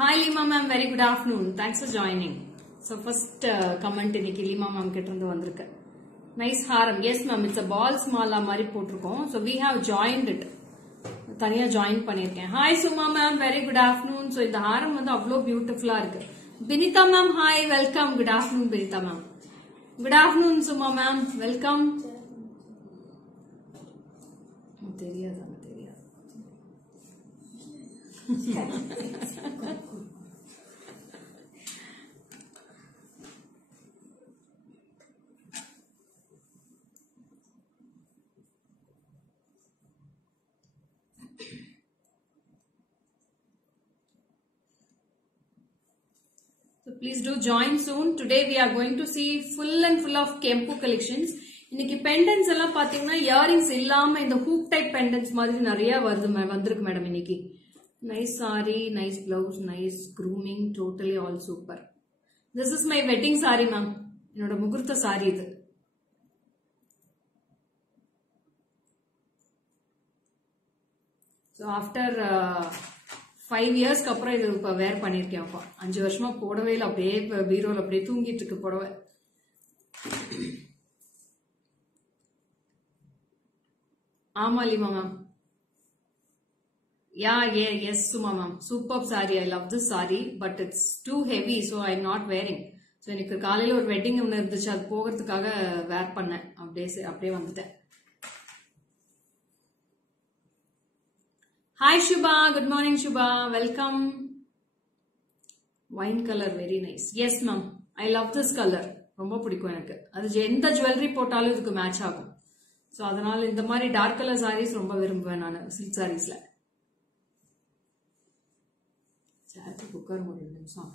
Hi Lima ma'am, very good afternoon. Thanks for joining. So first comment இன்னைக்கு Lima ma'am கிட்ட இருந்து வந்திருக்கு. Nice haram. Yes ma'am, it's a balls mala மாதிரி போட்டுருக்கோம். So we have joined it. தனியா ஜாயின் பண்ணிருக்கேன். Hi Suma ma'am, very good afternoon. So இந்த haram வந்து அவ்வளோ பியூட்டிஃபுல்லா இருக்கு. Binita ma'am, hi, welcome. Good afternoon Binita ma'am. Good afternoon Suma ma'am, welcome. தெரியாது. So please do join soon. Today we are going to see full of Kempu collections. இன்னைக்கு pendants எல்லாம் பாத்தீங்கன்னா இயரிங்ஸ் இல்லாம இந்த hook type pendants மாதிரி நிறைய வந்திருக்கு மேடம் இன்னைக்கு. Nice saree, nice blouse, nice grooming, totally all super. This is my wedding saree ma'am. என்னோட முகூர்த்த saree இது. So after 5 years அப்புறம் இது இப்ப வேர் பண்ணிருக்கேன். அப்பா 5 வருஷமா போடவே இல்லை, அப்படியே பீரோல அப்படியே தூங்கிட்டு இருக்கு புடவை. ஆமா லிமா ma'am. Yes Suma ma'am, superb saree. I love this saree, but it's too heavy, so I'm not wearing. So எனக்கு காலையில ஒரு வெட்டிங் ஒன்று இருந்துச்சு, அது போகிறதுக்காக வேர் பண்ணேன். அப்படியே வந்துட்டேன். Hi Shubha, good morning Shubha, welcome. Wine color, very nice. Yes ma'am, I love this color. ரொம்ப பிடிக்கும் எனக்கு. அது எந்த ஜுவல்லரி போட்டாலும் இதுக்கு மேட்ச் ஆகும். ஸோ அதனால இந்த மாதிரி டார்க் கலர் சாரீஸ் ரொம்ப விரும்புவேன் நான் சில்க் சாரீஸ்ல. குக்கர் ஒரு நிமிஷம்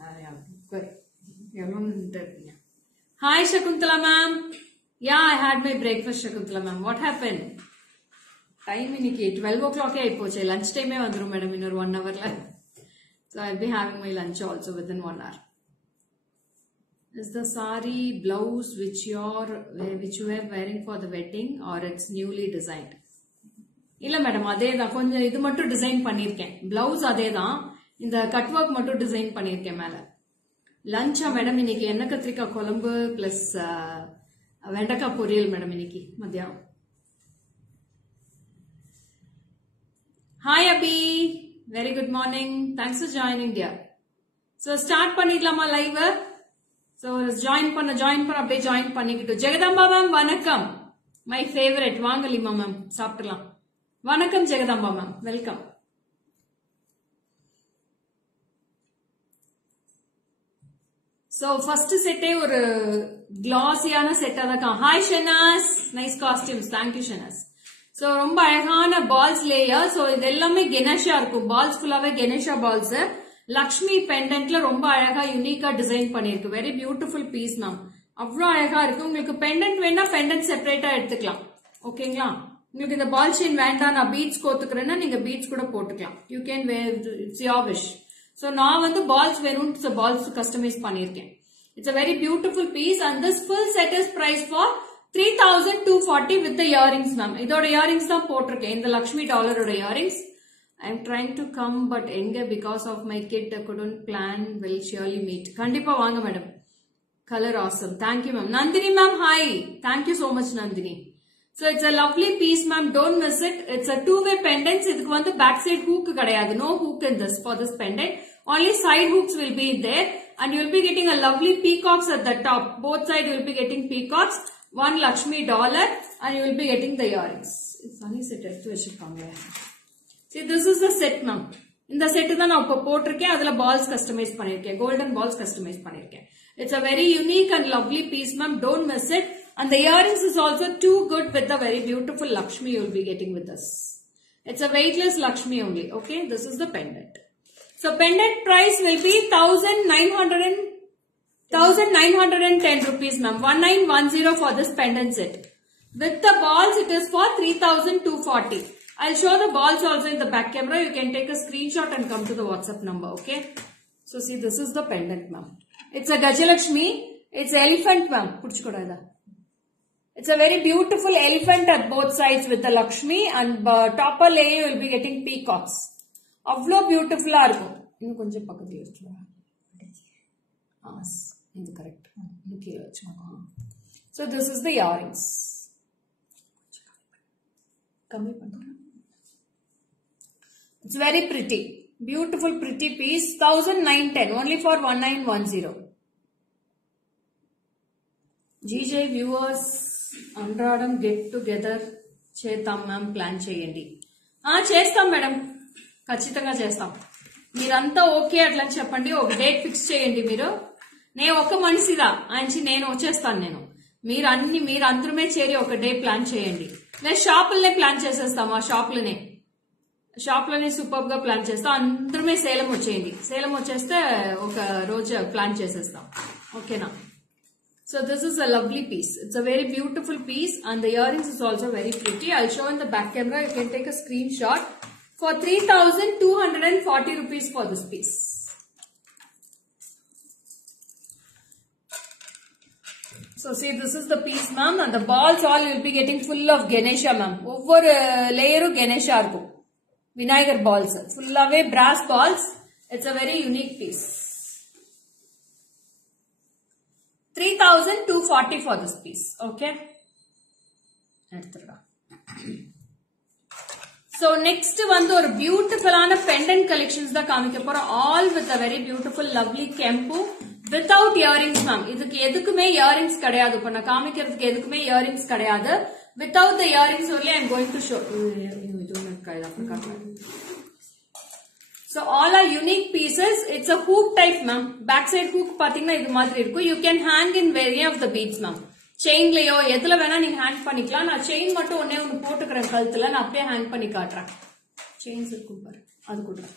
குக்கர் எவ்வளோ நின்றுட்டு இருக்கீங்க. ஹாய் Shakuntala ma'am. I had my breakfast Shakuntala ma'am. What happened? Time இன்னைக்கு 12 o'clock ஆயிப்போச்சு. லஞ்ச் டைமே வந்துடும் மேடம் இன்னொரு 1 hourல. So I'll be having my lunch also within 1 hour. Is the saree blouse which you were wearing for the wedding or it's newly designed? இல்ல மேடம் அதேதான், கொஞ்சம் இது மட்டும் டிசைன் பண்ணிருக்கேன். பிளவுஸ் அதேதான், இந்த கட் ஒர்க் மட்டும் டிசைன் பண்ணிருக்கேன் மேல. லஞ்சா மேடம் இன்னைக்கு எண்ணெய் கத்திரிக்காய் குழம்பு பிளஸ் வெண்டைக்காய் பொரியல் மேடம் இன்னைக்கு மத்தியானம். Hi Abhi, very good morning, thanks for joining dear. So start பண்ணிடலாமா லைவ்? ஸோ ஜாயின் பண்ண அப்படியே ஜாயின் பண்ணிக்கிட்டோம். ஜெகதாம்பா மேம் வணக்கம், மை ஃபேவரட். வாங்க லிமா மேம் சாப்பிடலாம். வணக்கம் Jagadamba ma'am, welcome. So first செட்டே ஒரு கிளாஸியான செட்டா தான். Hi Shenaz, nice costumes, thank you Shenaz. So ரொம்ப அழகான பால்ஸ் லேயர். சோ இது எல்லாமே கணேஷா இருக்கும், பால்ஸ் ஃபுல்லாவே கணேஷா பால்ஸ். லக்ஷ்மி பெண்டன்ட்ல ரொம்ப அழகா யூனிக்கா டிசைன் பண்ணிருக்கு. வெரி பியூட்டிஃபுல் பீஸ் மேம், அவ்வளவு அழகா இருக்கு. உங்களுக்கு பெண்டன்ட் வேணா பெண்டன்ட் செப்பரேட்டா எடுத்துக்கலாம், ஓகேங்களா? உங்களுக்கு இந்த பால் செயின் வேண்டாம், நான் பீட்ஸ் கோத்துக்கிறேன்னா நீங்க பீட்ஸ் கூட போட்டுக்கலாம். You can wear, it's your wish. So நான் வந்து பால்ஸ் வேணும், பால்ஸ் கஸ்டமைஸ் பண்ணிருக்கேன். It's a very beautiful piece and this full set is priced for 3240 with the earrings ma'am. இதோட earrings தான் போட்டிருக்கேன், இந்த லக்ஷ்மி டாலரோட earrings. I'm trying to come but எங்க because of my kid I couldn't plan, will surely meet. கண்டிப்பா வாங்க madam. Color awesome. Thank you ma'am. Nandini ma'am, hi. Thank you so much Nandini. So it's a lovely piece ma'am, don't miss it. It's a two-way pendant. இதுக்கு வந்து back side hook கிடையாது, no hook in this for this pendant. Only side hooks will be there and you will be getting a lovely peacocks at the top. Both sides you will be getting peacocks, one Lakshmi dollar and you will be getting the earrings. It's funny set எடுத்து வச்சிருக்காங்க. See this is the set ma'am. இந்த செட் தான் நான் இப்ப போட்டிருக்கேன், அதுல balls customize பண்ணிருக்கேன், golden balls customize பண்ணிருக்கேன். It's a very unique and lovely piece ma'am, don't miss it. And the earrings is also too good with the very beautiful Lakshmi you will be getting with this. It's a weightless Lakshmi only. Okay, this is the pendant. So pendant price will be 1910 rupees ma'am. 1910 for this pendant set. With the balls it is for 3240. I'll show the balls also in the back camera. You can take a screenshot and come to the WhatsApp number. Okay. So see, this is the pendant ma'am. It's a Gajalakshmi. It's elephant ma'am. Pudichukoda. It's a very beautiful elephant at both sides with the Lakshmi and topper layer you will be getting peacocks. Avlo beautiful இருக்கும். இன்னும் கொஞ்சம் பக்கத்துல வச்சுக்கோங்க. இது கரெக்ட். கீழே வச்சுக்கோங்க. So this is the earrings. கம்மி பண்ணுறேன். It's very pretty. Beautiful pretty piece. 1910 only for 1910. GJ viewers, Andradam get together. చేద్దాం మ్యామ్, ప్లాన్ చేయండి. చేస్తాం మేడం, ఖచ్చితంగా చేస్తాం. మీరంతా ఓకే అట్లా చెప్పండి, ఒక డేట్ ఫిక్స్ చేయండి. మీరు నేను ఒక మనిషిగా నేను వచ్చేస్తాను. మీరు అందరమే చేరి ఒక డే ప్లాన్ చేయండి. నేను షాపులనే ప్లాన్ చేసేస్తాం. ఆ షాప్లోనే సూపర్ గా ప్లాన్ చేస్తాం. అందరమే సేలం వచ్చేయండి. సేలం వచ్చేస్తే ఒక రోజు ప్లాన్ చేసేస్తాం. ఓకేనా? So this is a lovely piece. It's a very beautiful piece and the earrings is also very pretty. I'll show in the back camera. You can take a screenshot. For 3,240 rupees for this piece. So see, this is the piece ma'am, and the balls all will be getting full of Ganesha ma'am. Over layer Ganesha arku. Vinayagar balls. Full away brass balls. It's a very unique piece. 3,240 for this piece. Okay. So next one or beautiful pendant collections da kaamikapora, all with a very beautiful lovely kempu without earrings ma'am. Idukku edukume earrings kadayadu. Ipo na kaamikkiradhukku edukume earrings kadayadu. Without the earrings only I am going to show. So all are unique pieces. It's a hook type ma'am. Backside hook pathina idu maadhiri irukku. You can hang in any of the beads ma'am. Chain layo edhula vena neenga hang panikalam. Na chain mattum onne onu potukren kaluthula. Na appiye hang panni kaatren. Chains irukku par. Adu kudra.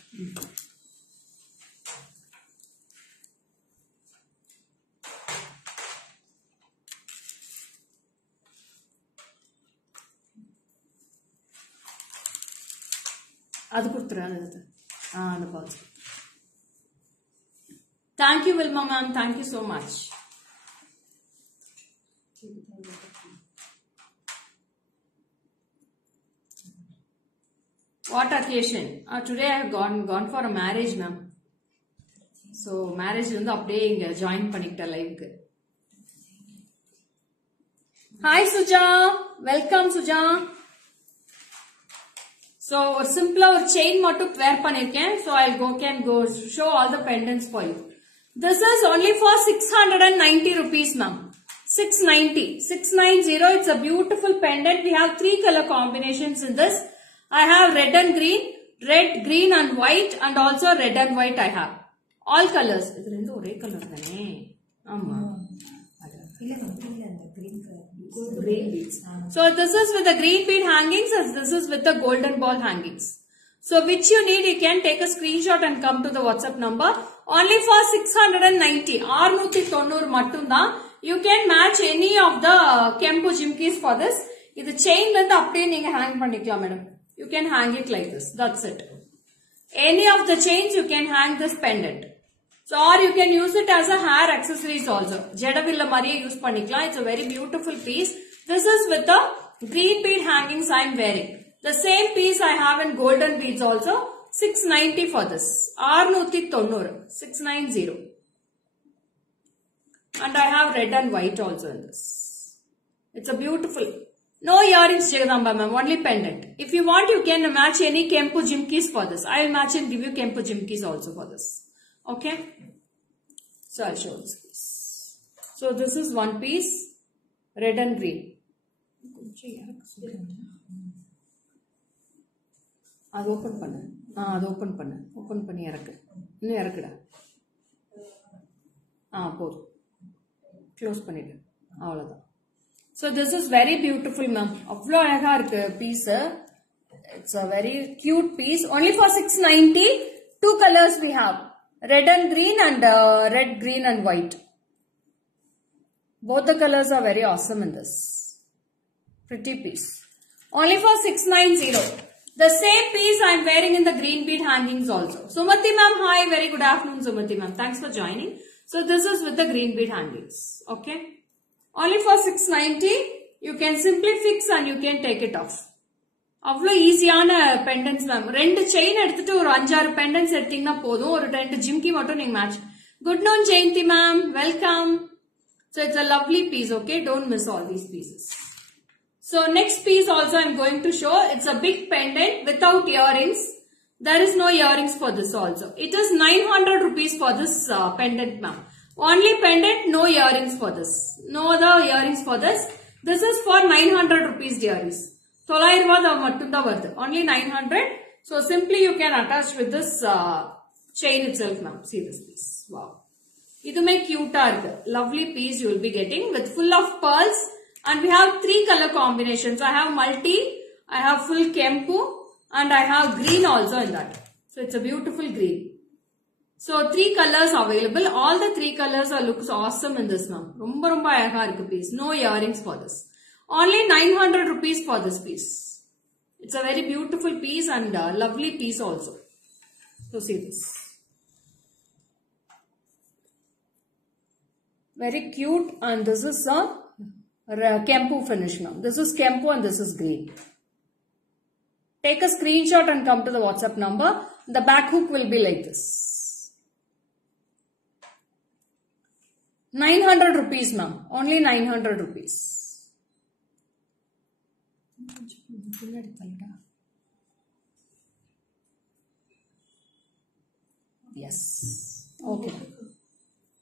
Adu kudra adu. The balls. Thank you, Wilma ma'am. Thank you so much. What occasion? Today I have gone for a marriage ma'am. So marriage வந்து அப்படியே இங்க ஜாயின் பண்ணிட்டேன் லைவ்க்கு. Hi Suja, welcome Suja. So simple or chain mattum wear pannirken. So I'll go show all the pendants for you. This is only for 690 rupees ma'am. 690. It's a beautiful pendant. We have 3 color combinations in this. I have red and green, red, green and white, and also red and white I have. All colors. Idu rendu ore color thane. Amma. Green beads. So this is with the green bead hangings and this is with the golden ball hangings. So which you need, you can take a screenshot and come to the WhatsApp number. Only for 690. 690 mattum da. You can match any of the Kempu jimkis for this. This chain lenda appadiye neenga hang panikalam madam. You can hang it like this. That's it. Any of the chains you can hang this pendant. So or you can use it as a hair accessories also. Jedavilla mariye use panikalam. It's a very beautiful piece. This is with the green bead hangings I am wearing. The same piece I have in golden beads also. 690 for this. 690. And I have red and white also in this. It's a beautiful. No earrings Jagadamba ma'am, only pendant. If you want, you can match any Kempu jimkis for this. I will match and give you Kempu jimkis also for this. Okay. So I'll show this piece. So this is one piece. Red and green. அது ஓபன் பண்ணு. அது ஓபன் பண்ணு. ஓபன் பண்ணி இறக்கு. இன்னும் இறக்குடா. போதும். க்ளோஸ் பண்ணிடு. அவ்வளவுதான். So this is very beautiful ma'am. அவ்வளவு அழகா இருக்கு piece. It's a very cute piece. Only for 690. 2 colors we have. Red and green and red, green and white. Both the colors are very awesome in this. Pretty piece. Only for 690. The same piece I am wearing in the green bead hangings also. Sumati ma'am, hi. Very good afternoon Sumati ma'am. Thanks for joining. So this is with the green bead hangings. Okay. Only for 690. You can simply fix and you can take it off. அவ்வளோ ஈஸியான பெண்டன்ஸ் மேம். 2 செயின் எடுத்துட்டு ஒரு 5-6 பெண்டன்ஸ் எடுத்தீங்கன்னா போதும். ஒரு 2 ஜிம்கி மட்டும் நீங்க match. Good noon Jayanthi ma'am, welcome. So it's a lovely piece, okay? Don't miss all these pieces. So next piece also I'm going to show. It's a big pendant without earrings. There is no earrings for this also. It is 900 rupees for this pendant ma'am. Only pendant, no earrings for this. No other earrings for this. This is for 900 rupees dearies. 900 ரூபாய் மட்டும் தான் வருது. Only 900. So simply you can attach with this chain itself ma'am. See this piece. Wow. இதுமே cute இருக்கு. Lovely piece you will be getting with full of pearls. And we have 3 color combinations. I have multi, I have full kempu, and I have green also in that. So it's a beautiful green. So 3 colors available. All the 3 colors looks awesome in this ma'am. Romba romba ayaka irukku piece. No earrings for this. Only 900 rupees for this piece. It's a very beautiful piece and lovely piece also. So see this. Very cute, and this is a Kempu finish now. This is Kempu and this is green. Take a screenshot and come to the WhatsApp number. The back hook will be like this. 900 rupees ma'am. Only 900 rupees. Yes. Okay.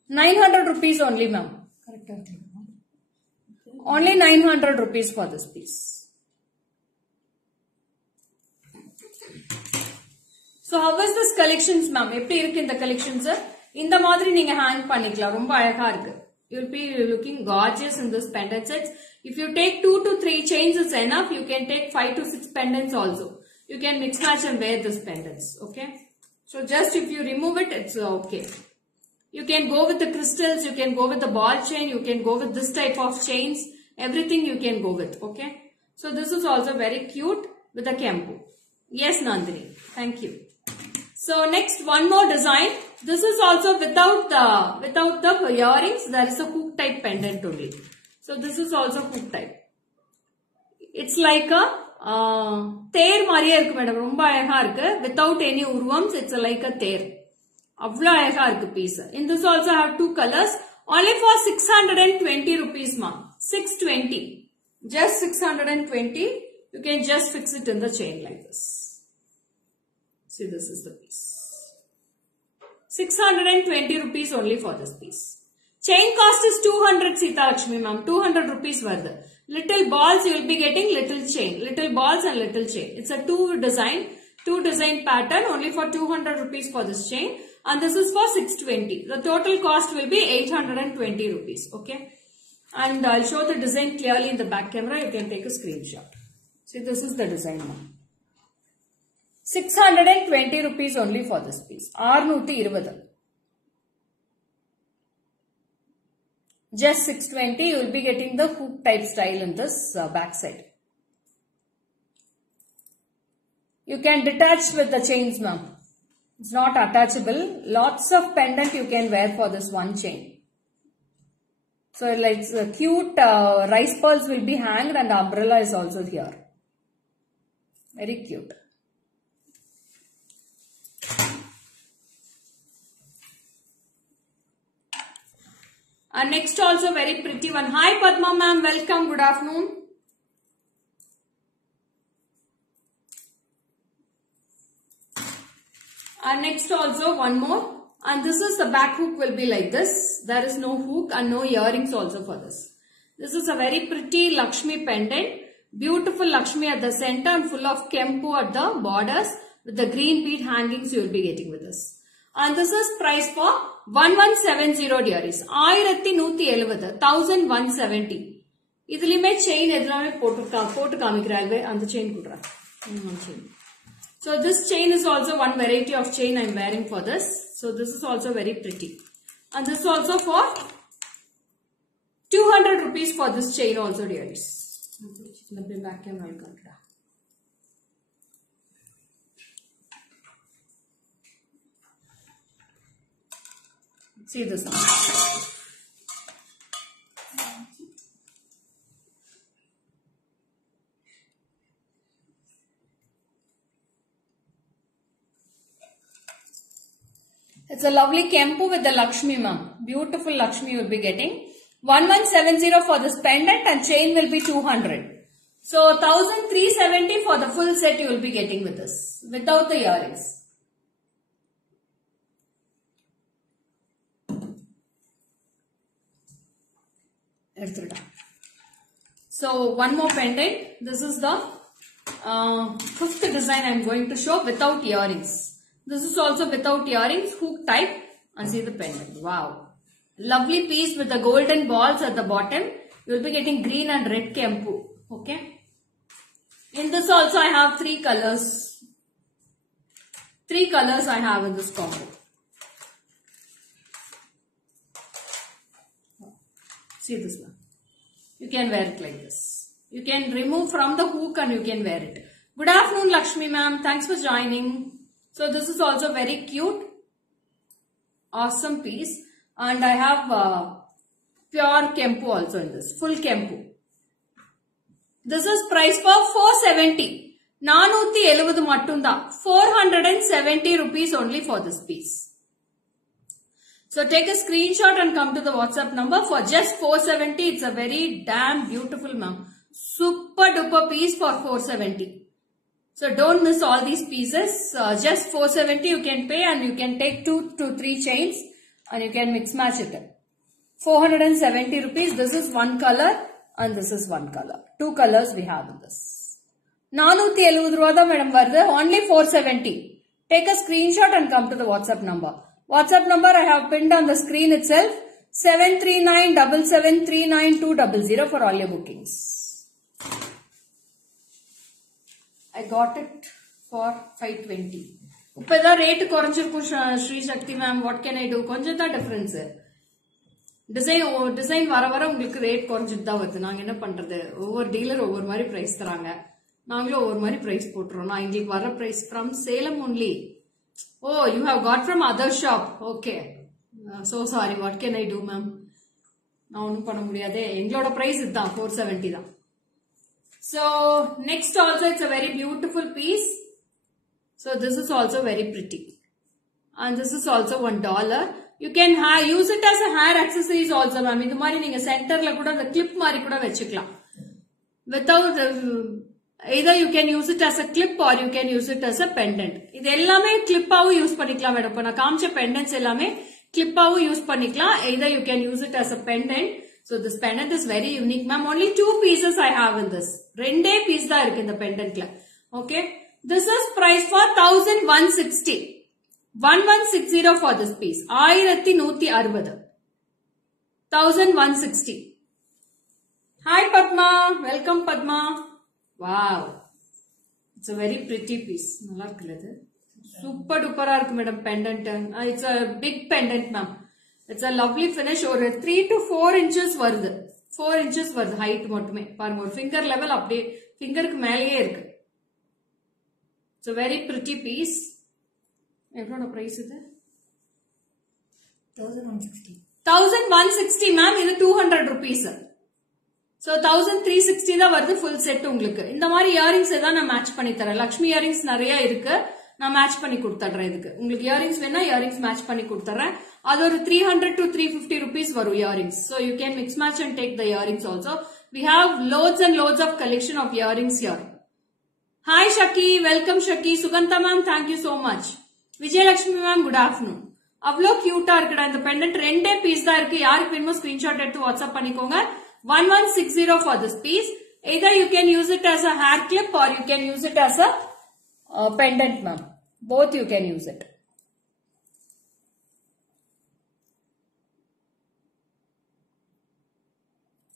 900 rupees only ma'am. Correct. Only 900 rupees for this piece. So how is this collections ma'am? எப்படி இருக்கு இந்த collections? இந்த மாதிரி நீங்க hang பண்ணிக்கலாம். ரொம்ப அழகா இருக்கு. You will be looking gorgeous in this pendant sets. If you take 2 to 3 chains is enough. You can take 5 to 6 pendants also. You can mix match and wear this pendants. Okay. So just if you remove it, it's okay. You can go with the crystals. You can go with the ball chain. You can go with this type of chains. Everything you can go with. Okay. So this is also very cute with the Kempu. Yes, Nandini. Thank you. So next one more design. This is also without the earrings. There is a hook type pendant only. So this is also hook type. It's like a தேர் மாதிரியே இருக்கு மேடம். ரொம்ப அழகா இருக்கு. Without any urvams, it's like a தேர். அவ்வளோ அழகா இருக்கு piece. In this also have 2 colors. Only for 620 rupees ma'am. 620. Just 620. You can just fix it in the chain like this. See, this is the piece. 620 rupees only for this piece. Chain cost is 200 Sita Lakshmi ma'am. 200 rupees vardu. Little balls you will be getting, little chain. Little balls and little chain. It's a 2 design pattern. Only for 200 rupees for this chain. And this is for 620. The total cost will be 820 rupees. Okay. And I'll show the design clearly in the back camera. You can take a screenshot. See, this is the design now. 620 rupees only for this piece. 620. Just 620. You will be getting the hook type style in this back side. You can detach with the chains ma'am. It's not attachable. Lots of pendant you can wear for this one chain. So like cute rice pearls will be hanged and umbrella is also here. Very cute. And next also very pretty one. Hi Padma ma'am, welcome. Good afternoon. And next also one more. And this is the back hook will be like this. There is no hook and no earrings also for this. This is a very pretty Lakshmi pendant. Beautiful Lakshmi at the center and full of Kempu at the borders. With the green bead hangings you will be getting with this. And this is price for 1170 dearies. 1170. 1170. இதுலயுமே chain எதுனாலே போட்டு காமிக்கிறாங்க. அந்த chain குடுறா. chain. So this chain is also one variety of chain I am wearing for this. So this is also very pretty. And this is also for 200 rupees for this chain also dearies. Back camera. See this one. It's a lovely Kempu with the Lakshmi ma'am. Beautiful Lakshmi you will be getting. 1170 for this pendant and chain will be 200. So 1370 for the full set you will be getting with this. Without the earrings. So one more pendant. This is the fifth design I am going to show without earrings. This is also without earrings, hook type, and see the pendant. Wow. Lovely piece with the golden balls at the bottom. You will be getting green and red Kempu. Okay. In this also I have 3 colors. 3 colors I have in this combo. See this one. You can wear it like this. You can remove from the hook and you can wear it. Good afternoon Lakshmi ma'am. Thanks for joining. So this is also very cute. Awesome piece. And I have pure Kempu also in this. Full Kempu. This is price for 470. 470 mattunda. 470 rupees only for this piece. So take a screenshot and come to the WhatsApp number for just 470. It's a very damn beautiful ma'am. Super duper piece for 470. So don't miss all these pieces. Just 470 you can pay and you can take 2 to 3 chains and you can mix match it. 470 rupees. This is one color and this is one color. 2 colors we have in this. 470 rupees madam varudhu. Only 470. Take a screenshot and come to the WhatsApp number. WhatsApp number I have pinned on the screen itself. 73977399200 for all your bookings. I got it for 520. Uppada rate koranchirku Sri Shakti ma'am. What can I do? Konjatha difference. Design vara vara ungalku rate koranjitha varudhu. Naanga enna pandrathu? Over dealer over mari price tharanga. Naangalo over mari price potrom. Na ingalku vara price from Salem only. Oh, you have got from other shop. Okay. So sorry. What can I do ma'am? Na onnu panna mudiyadhe. Engaloda price idha 470 da. So next also it's a very beautiful piece. So this is also very pretty. And this is also $1. You can use it as a hair accessories also ma'am. Idu mari neenga center la kuda the clip mari kuda vechikalam. Without either you can use it as a clip or you can use it as a pendant. Idu ellame clip avu use panikalam madam. Na kaamcha pendants ellame clip avu use panikalam. Either you can use it as a pendant. So this pendant is very unique ma'am. Only 2 pieces I have in this. Rende piece da irukku in the pendant la. Okay. This is price for 1160. 1160 for this piece. 1160. 1160. Hi Padma. Welcome Padma. Wow. It's a very pretty piece. Nalla irukku. Super duper ah irukku madam pendant. It's a big pendant ma'am. It's a lovely finish. Or 3 to 4 inches varudhu. 4 inches varudhu height மட்டுமே. பாருங்க ஒரு finger level அப்படியே fingerக்கு மேலேயே இருக்கு. It's a very pretty piece. எவ்வளவு price இது? 1160. 1160 ma'am. இது 200 rupees. So 1360 தான் வருது full set உங்களுக்கு. இந்த மாதிரி earrings எல்லாம் நான் match பண்ணி தரேன். லக்ஷ்மி earrings நிறைய இருக்கு. நான் மேட்ச் பண்ணி கொடுத்துறேன் இதுக்கு. உங்களுக்கு இயரிங்ஸ் வேணா இயரிங்ஸ் மேட்ச் பண்ணி கொடுத்துறேன். அது ஒரு 300 to 350 rupees வரும் earrings. So you can mix match and take the earrings also. We have loads and loads of collection of earrings here. Hi Shaki, welcome Shaki. Sugantha ma'am, thank you so much. Vijayalakshmi ma'am, good afternoon. அவ்ளோ கியூட்டா இருக்குடா இந்த pendant. ரெண்டே பீஸ் தான் இருக்கு. யாருக்கு வேணுமோ ஸ்கிரீன்ஷாட் எடுத்து வாட்ஸ்அப் பண்ணிக்கோங்க. 1160 for this piece. Either you can use it as a hair clip or you can use it as a pendant ma'am. Both you can use it.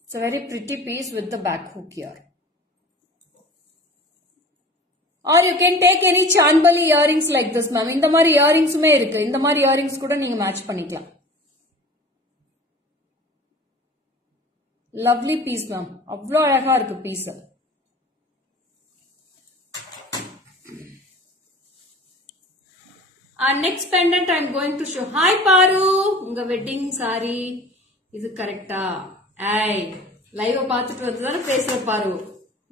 It's a very pretty piece with the back hook here. Or you can take any Chandbali earrings like this ma'am. இந்த மாதிரி earringsமே இருக்கு. இந்த மாதிரி earrings கூட நீங்க மேட்ச் பண்ணிக்கலாம். Lovely piece ma'am. அவ்ளோ அழகா இருக்கு piece. Next pendant I am going to show. Hi Paru. உங்க wedding saree. இது கரெக்டா? ஏய் லைவ் பார்த்துட்டு வந்துதானே பேசுற பாரு.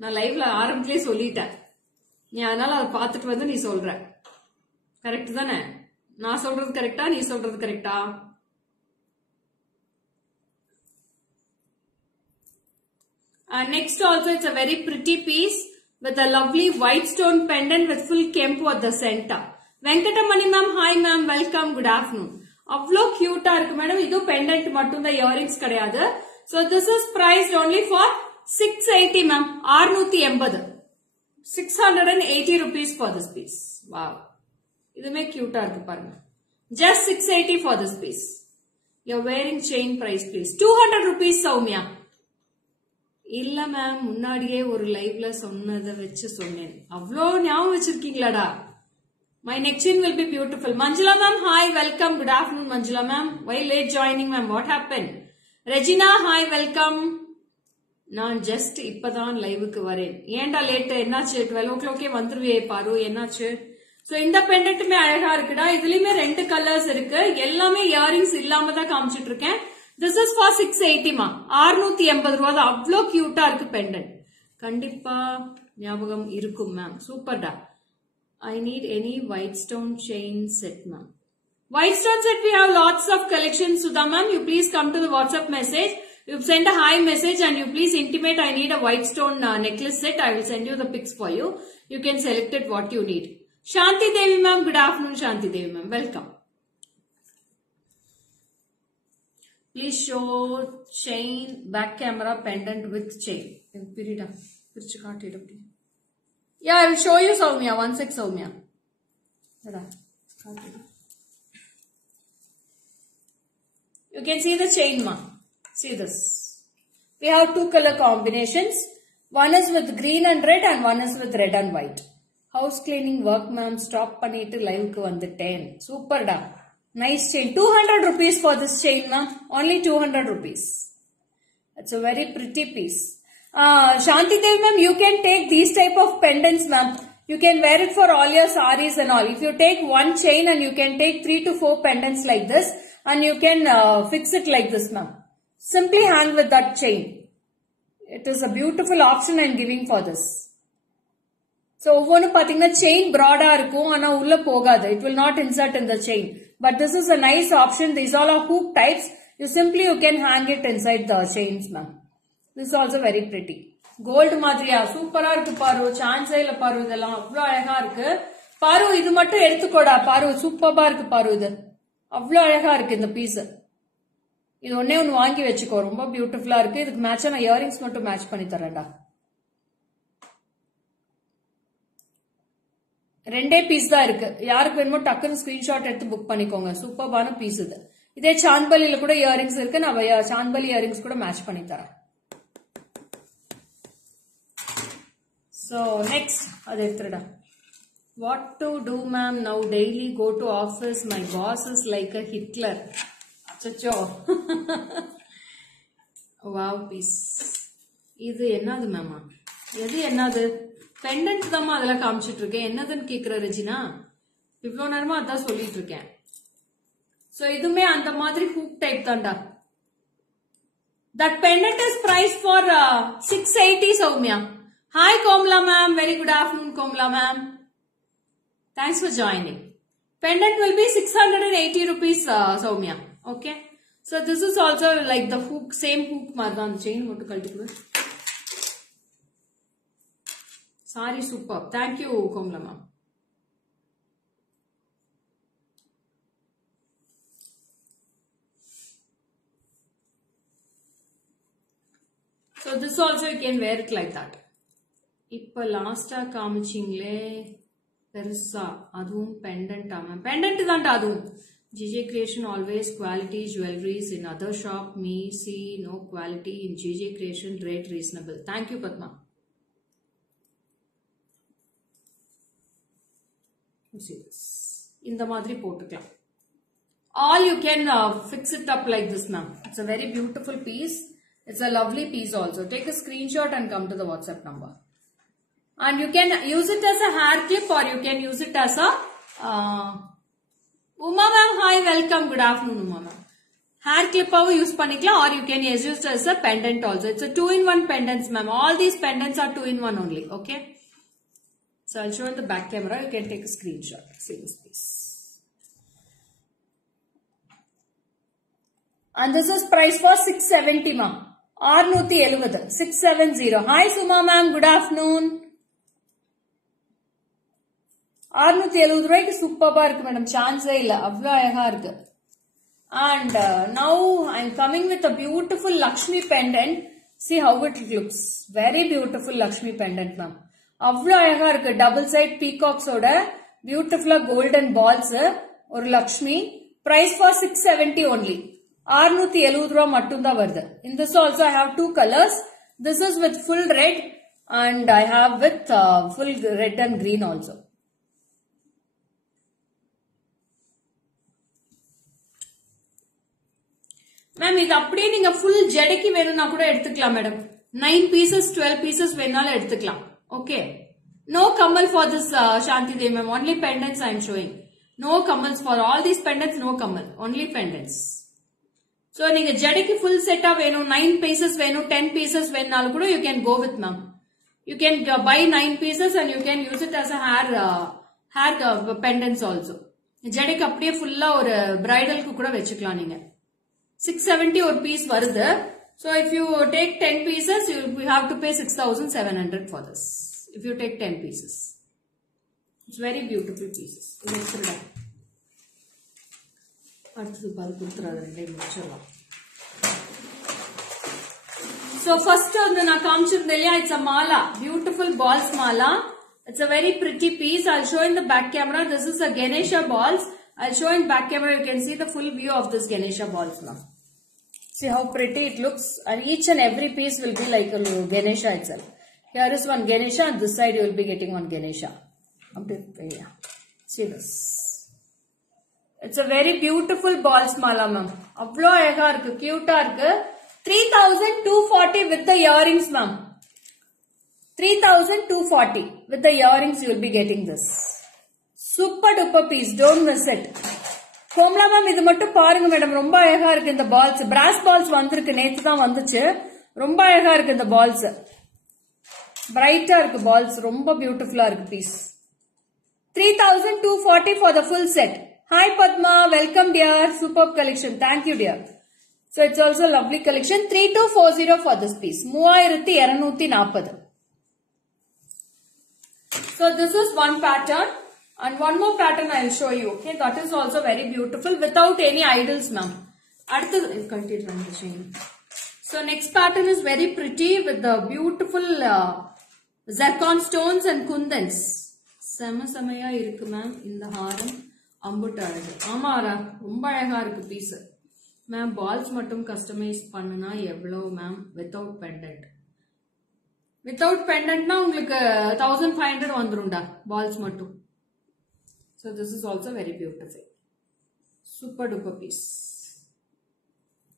நான் லைவ்ல ஆரம்பத்திலே சொல்லிட்டேன். நீ அதனால அதை பார்த்துட்டு வந்து நீ சொல்ற. கரெக்ட் தானே? நான் சொல்றது கரெக்டா நீ சொல்றது கரெக்டா? Next also it's a very pretty piece with a lovely white stone pendant with full kempu at the center. Venkatamani ma'am, hi ma'am, welcome, good afternoon. அவ்ளோ கியூட்டா இருக்கு மேடம். இது பெண்டன்ட் மட்டும் தான், இயரிங்ஸ் கிடையாது. So this is priced only for 680 ma'am. 680. 680 rupees for this piece. Wow. இதுமே கியூட்டா இருக்கு பாருங்க. Just 680 for this piece. You're wearing chain price please. 200 rupees Soumya. இல்ல மேம், முன்னாடியே ஒரு லைவ்ல சொன்னதை வச்சு சொன்னேன். அவ்ளோ ஞாபகம் வச்சிருக்கீங்களாடா? My next chain will be beautiful. Manjula ma'am, hi, welcome. Good afternoon, Manjula ma'am. Why late joining ma'am? What happened? Regina, hi, welcome. நான் ஜஸ்ட் இப்பதான் லைவுக்கு வரேன். ஏன்டா லேட்? என்னாச்சு? 12 o'clock வந்துருவே பாரு, என்னாச்சு? சோ இந்த பெண்டன்ட்டுமே அழகா இருக்குடா. இதுலயுமே 2 கலர்ஸ் இருக்கு. எல்லாமே இயரிங்ஸ் இல்லாம தான் காமிச்சிட்டு இருக்கேன். This is for 680 மா. 680 ரூபாய். அவ்ளோ கியூட்டா இருக்கு பெண்டன்ட். கண்டிப்பா ஞாபகம் இருக்கும் மேம். சூப்பர்டா. I need any white stone chain set ma'am. White stone set we have lots of collections. Sudha ma'am, you please come to the WhatsApp message. You send a hi message and you please intimate I need a white stone necklace set. I will send you the pics for you. You can select it what you need. Shanti Devi ma'am, good afternoon Shanti Devi ma'am. Welcome. Please show chain back camera pendant with chain. Yeah, I will show you Soumya. 1 sec Soumya. You can see the chain ma. See this. We have 2 color combinations. One is with green and red and one is with red and white. House cleaning work ma'am. Stop பண்ணிட்டு லைவுக்கு வந்துட்டேன். Super da. Nice chain. 200 rupees for this chain ma. Only 200 rupees. It's a very pretty piece. Shanti Devi ma'am, you can take these type of pendants ma'am. You can wear it for all your saris and all. If you take one chain and you can take 3 to 4 pendants like this and you can fix it like this ma'am. Simply hang with that chain. It is a beautiful option I am giving for this. So, ஒவ்வொன்னு பாத்தீங்கன்னா chain broad-ஆ இருக்கும், ஆனா உள்ள போகாது. It will not insert in the chain. But this is a nice option. These all are hoop types. You can hang it inside the chains ma'am. This is also very pretty. Gold மாதிரியா சூப்பரா இருக்கு பாரு. சான்ஸே இல்ல பாரு. இதெல்லாம் அவ்வளவு அழகா இருக்கு பாரு. இது மட்டும் எடுத்துக்கோடா பாரு. சூப்பரா இருக்கு பாரு. இது அவ்வளவு அழகா இருக்கு இந்த பீஸ். இது ஒண்ணே ஒன்னு வாங்கி வச்சுக்கோ. ரொம்ப பியூட்டிஃபுல்லா இருக்கு. இதுக்கு மேட்சா நான் இயரிங்ஸ் மட்டும் மேட்ச் பண்ணி தரேன்டா. 2 பீஸ் தான் இருக்கு. யாருக்கு வேணுமோ டக்குன்னு ஸ்கிரீன்ஷாட் எடுத்து புக் பண்ணிக்கோங்க. சூப்பரான பீஸ் இது. இதே சாந்த்பலியில கூட இயரிங்ஸ் இருக்கு. நான் சாந்த்பலி இயரிங்ஸ் கூட மேட்ச் பண்ணி தரேன். So next, what to do ma'am now? Daily go to office. My boss is like a Hitler. Achacho. Wow piece. இது என்னது மேமா? எது என்னது? பெண்டன்ட் தான் அதெல்லாம் காமிச்சிட்டு இருக்கேன். என்னதுன்னு கேக்குற ரெஜினா? இவ்வளவு நேரமா அதான் சொல்லிட்டு இருக்கேன். So இதுமே அந்த மாதிரி ஹூக் டைப் தான்டா. That pendant is priced for 680 Soumya. Hi Komla ma'am, very good afternoon Komla ma'am. Thanks for joining. Pendant will be 680 rupees Soumya. Okay. So this is also like the hook, same hook madhan chain. What to cultivate? Sorry, super. Thank you Komla ma'am. So this also you can wear it like that. இப்ப லாஸ்டா காமிச்சிங்களே பெருசா, அதுவும் பெண்டன்ட். ஆமா pendant தான்டா அதுவும். GJ creation always quality jewelleries in other shop me see no quality in GJ creation rate reasonable. Thank you Padma. இந்த மாதிரி போட்டுக்கலாம். All you can fix it up like this ma'am. It's a very beautiful piece. It's a lovely piece also. Take a screenshot and come to the WhatsApp number. And you can use it as a hair clip or you can use it as a Uma ma'am, hi, welcome, good afternoon Uma ma'am. Hair clip use panikalam or you can use it as a pendant also. It's a 2-in-1 pendants ma'am. All these pendants are 2-in-1 only. Okay. So I'll show in the back camera. You can take a screenshot. See this piece. And this is price for 670 ma'am. 670. 670. Hi Suma ma'am, good afternoon. 670 ரூபாய்க்கு சூப்பரா இருக்கு மேடம், சான்ஸே இல்ல, அவ்வளவு அழகா இருக்கு. And now I'm coming with a beautiful Lakshmi pendant. See how it looks. Very beautiful Lakshmi pendant ma'am. அவ்வளவு அழகா இருக்கு. Double side peacocks ஓட beautiful golden balls ஒரு Lakshmi. Price for 670 only. 670 ரூபாய் மட்டும் தான் வருது. In this also I have two colors. This is with full red and I have with full red and green also. Ma'am இது அப்படியே நீங்க ஃபுல் ஜடைக்கு வேணும்னா கூட எடுத்துக்கலாம் மேடம். 9 pieces 12 pieces வேணாலும் எடுத்துக்கலாம். Okay. No kamal for this Shanti Devi ma'am. Only pendants I am showing. No kamals for all these pendants. No kamal. Only pendants. So நீங்க ஜடைக்கு full set வேணும், 9 pieces வேணும், 10 pieces வேணாலும் கூட you can go with ma'am. You can buy 9 pieces and you can use it as a hair pendants also. ஜடைக்கு அப்படியே ஃபுல்லா ஒரு பிரைடலுக்கு கூட வெச்சுக்கலாம் நீங்க. 670 ஒரு piece வருது. So if you take 10 pieces, you have to pay 6,700 for this. If you take 10 pieces. It's very beautiful pieces. So first na kaamchirundhaya, it's a mala, beautiful balls mala. It's a very pretty piece. I'll show in the back camera. This is a Ganesha balls. I'll show in back camera. You can see the full view of this Ganesha balls now. See how pretty it looks, and each and every piece will be like a Ganesha itself. Here is one Ganesha, and this side you will be getting one Ganesha. See this. It's a very beautiful balls mala ma'am. Avlo alega irukku, cute ah irukku. 3,240 with the earrings ma'am. 3,240 with the earrings you will be getting this. Super duper piece, don't miss it. Komala மேம் இது மட்டும் பாருங்க மேடம், ரொம்ப அழகா இருக்கு இந்த பால்ஸ். பிராஸ் பால்ஸ் வந்திருக்கு, நேத்து தான் வந்துச்சு. ரொம்ப அழகா இருக்கு இந்த பால்ஸ், பிரைட்டா இருக்கு பால்ஸ், ரொம்ப பியூட்டிஃபுல்லா இருக்கு பீஸ். 3,240 for the full set. Hi Padma, welcome dear. Superb collection, thank you dear. So it's also a lovely collection. 3,240 for this piece. 3,240. So this is one pattern. And one more pattern I will show you. Okay, that is also very beautiful without any idols, ma'am. So next pattern is very pretty with the beautiful zircon stones and kundans. Samaya irukku ma'am inda haram ambutta alagu. Amara romba alaga irukku piece. Ma'am balls mattum customize pannuna evlo ma'am without pendant. Without pendant na ungalku 1,500 vandrunda balls mattum. So this is also very beautiful. Super duper piece.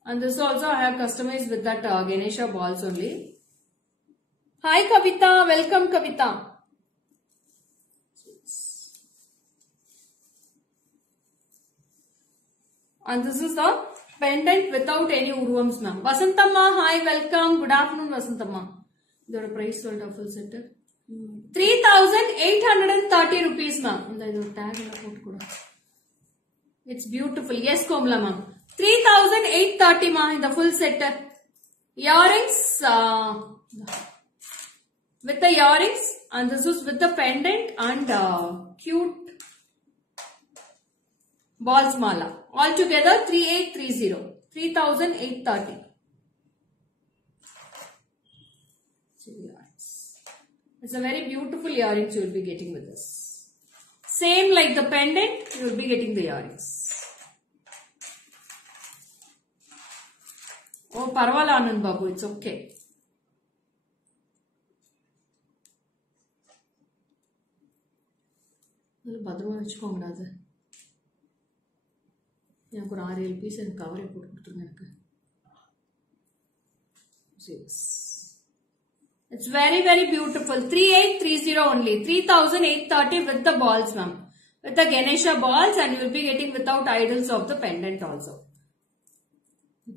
And this also I have customized with that Ganesha balls only. Hi Kavita, welcome Kavita. And this is the pendant without any urvams ma'am. Vasantamma, hi, welcome. Good afternoon Vasantamma. This is price sold a full set. 3,830 rupees ma'am. It's beautiful. Yes Komala ma'am. 3,830 ma'am in the full set. Earrings with the earrings, and this is with the pendant and cute balls mala. All together 3,830. 3,830. It's a very beautiful earrings you will be getting with this. Same like the pendant, you will be getting the earrings. Oh, parvala Anand Babu, it's okay. பத்திரமா வச்சுக்கோங்கடா. அது எனக்கு ஒரு 6-7 பீஸ் எனக்கு கவரே போட்டு கொடுத்துருங்க எனக்கு. It's very very beautiful. 3,830 only. 3,830 with the balls ma'am. With the Ganesha balls, and you will be getting without idols of the pendant also.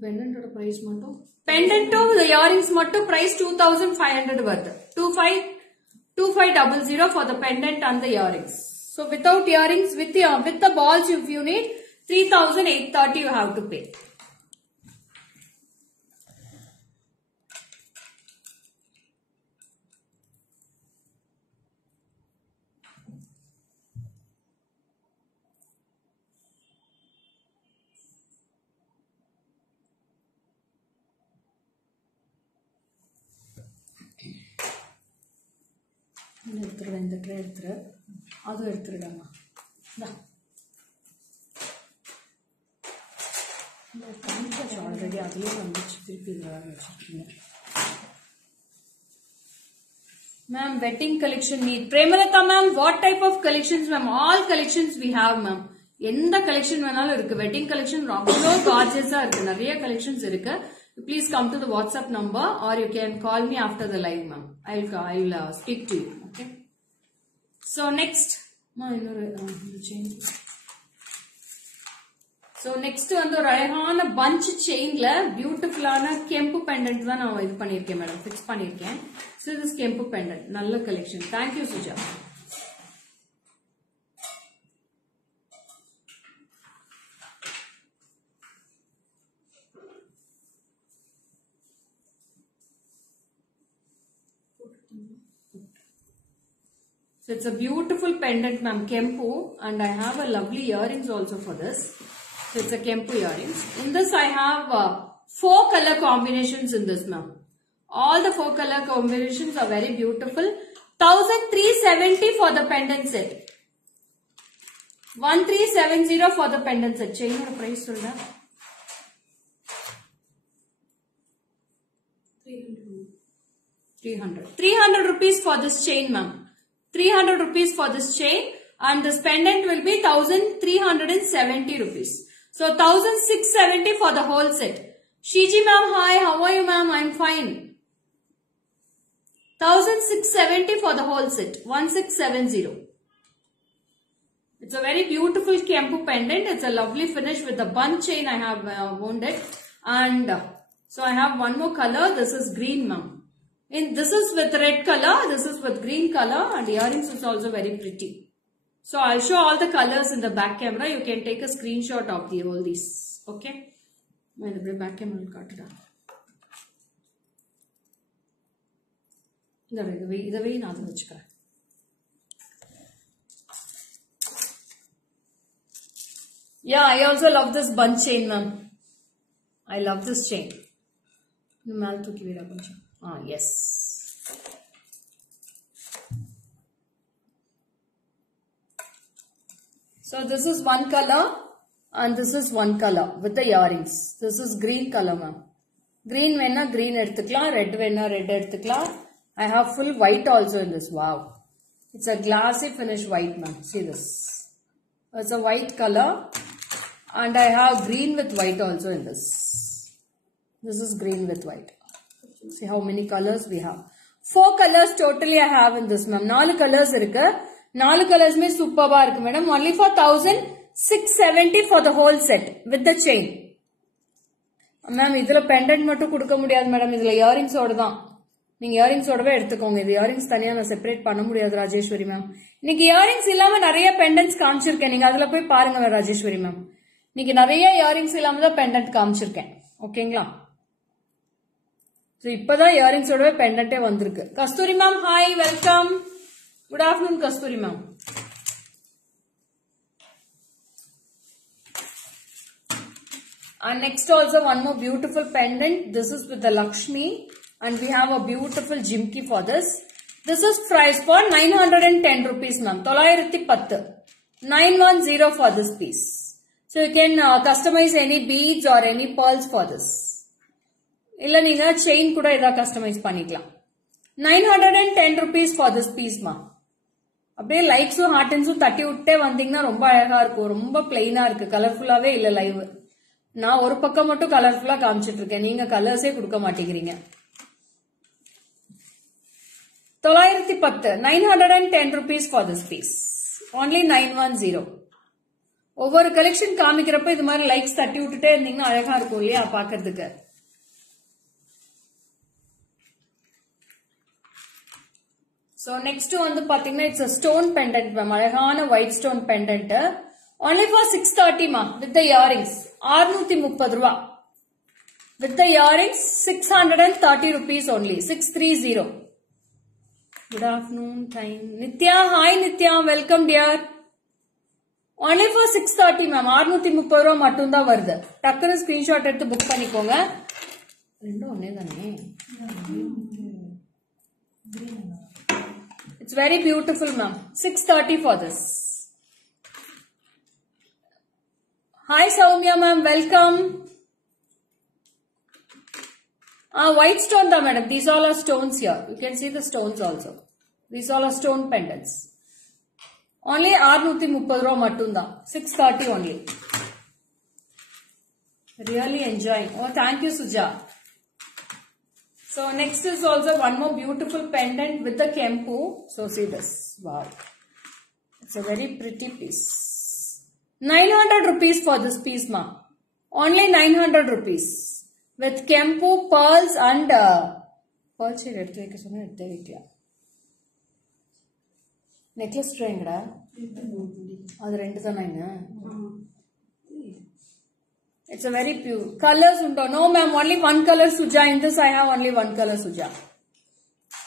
Pendant oda price mattum. Pendant to the earrings mattum price 2,500 worth. 2500 for the pendant and the earrings. So without earrings, with the balls if you need 3,830 you have to pay. இந்த ட்ரே எடுத்துரு, அதுவும் எடுத்துருடாமா. ஆல்ரெடி அதுலேயே வந்துச்சு, திருப்பி இதில் வச்சுருக்கீங்க. Ma'am, wedding collection need. Premalata ma'am, what type of collections ma'am? All collections we have ma'am. எந்த கலெக்ஷன் வேணாலும் இருக்கு. வெட்டிங் கலெக்ஷன் ரொம்ப கார்ஜியஸா இருக்கு. நிறைய கலெக்ஷன்ஸ் இருக்கு. Please come to the WhatsApp number or you can call me after the live ma'am. I'll speak to you. Okay. So next, so next வந்து ஒரு அழகான bunch chainல பியூட்டிஃபுல்லான கெம்பு பெண்டன்ட் தான் நான் இது பண்ணிருக்கேன் மேடம், ஃபிக்ஸ் பண்ணிருக்கேன். So this கெம்பு பெண்டன்ட் நல்ல collection. Thank you Suja. So it's a beautiful pendant ma'am, kempu, and I have a lovely earrings also for this. So it's a kempu earrings. In this I have 4 color combinations in this ma'am. All the 4 color combinations are very beautiful. 1370 for the pendant set. 1370 for the pendant set. Chain or price solra? 300 rupees for this chain ma'am. 300 rupees for this chain, and this pendant will be 1370 rupees. So 1670 for the whole set. Shiji ma'am, hi, how are you ma'am? I'm fine. 1670 for the whole set. 1670. It's a very beautiful kempu pendant. It's a lovely finish with the bunch chain. I have wound it, and so I have one more color. This is green ma'am. This is with red color, this is with green color, and the earrings is also very pretty. So I'll show all the colors in the back camera. You can take a screenshot of all these. Okay? The back camera will cut it out. Yeah, I also love this bunch chain ma'am. I love this chain. Ah, yes. So this is one color and this is one color with the earrings. This is green color ma'am. Green venna green eduthukalam, red venna red eduthukalam. I have full white also in this. Wow. It's a glassy finish white ma'am. See this. It's a white color and I have green with white also in this. This is green with white. See how many colors we have. 4 colors totally I have in this ma'am. 4 colors irukku. 4 colors mein superba irukku madam. Only for 1670 for the whole set with the chain. Ma'am, idhula pendant mattum kudukka mudiyadhu madam. Idhula earrings oda dhaan. Neenga earrings odave edutukonga. Idu earrings thaniya na separate panna mudiyadhu Rajeshwari ma'am. Iniki earrings illama nariya pendants kaamichiruken. Neenga adula poi paarenga Rajeshwari ma'am. Iniki nariya earrings illama da pendant kaamichiruken. Okayங்களா? So, இப்போதா earrings ஓட pendant வந்திருக்கு. Kasturi ma'am, hi, welcome. Good afternoon, Kasturi ma'am. And next also one more beautiful pendant. This is with the Lakshmi, and we have a beautiful jimki for this. This is price for 910 rupees ma'am. 910. 910 for this piece. So you can customize any beads or any pearls for this. இல்ல நீங்க செயின் கூட ஏதா கஸ்டமைஸ் பண்ணிக்கலாம். 910 rupees for this piece ma. அப்படியே லைக்ஸும் ஹார்ட்டன்ஸும் தட்டி விட்டே வந்தீங்கன்னா ரொம்ப அழகா இருக்கும். ரொம்ப பிளைனா இருக்கு, கலர்ஃபுல்லாவே இல்ல லைவ். நான் ஒரு பக்கம் மட்டும் கலர்ஃபுல்லா காமிச்சிட்டு இருக்கேன், நீங்க கலர்ஸே கொடுக்க மாட்டேங்கிறீங்க. 910. 910 rupees for this piece. Only 910. ஒவ்வொரு கலெக்ஷன் காமிக்கிறப்ப இது மாதிரி லைக்ஸ் தட்டி விட்டுட்டே இருந்தீங்கன்னா அழகா இருக்கும் இல்லையா பாக்கிறதுக்கு. So next வந்து பாத்தீங்கன்னா it's a stone pendant ma'am. அழகான white stone pendant. Only for 630 ma with the earrings. 630 ரூபா. With the earrings 630 rupees only. 630. Good afternoon time. Nitya, hi Nitya, welcome dear. Only for 630 ma'am. 630 ரூபா மட்டும் தான் வருது. டக்குனு ஸ்கிரீன்ஷாட் எடுத்து புக் பண்ணிக்கோங்க. ரெண்டும் ஒண்ணே தானே. It's very beautiful, ma'am. 630 for this. Hi Soumya ma'am, welcome. White stone da madam. These all are stones here. You can see the stones also. These all are stone pendants. Only 630 ரூபாய் மட்டும்தான். 630 only. Really enjoying. Oh, thank you Suja. So next is also one more beautiful pendant with the kempu. So see this. Wow. It's a very pretty piece. 900 rupees for this piece, ma. Only 900 rupees. With kempu, pearls and pearls here eduthu vekka sonna eduthu vekkala. Necklace string da. Adu rendu thana inna. It's a very pure. Colors undo. No ma'am, only one color Suja. In this I have only one color Suja.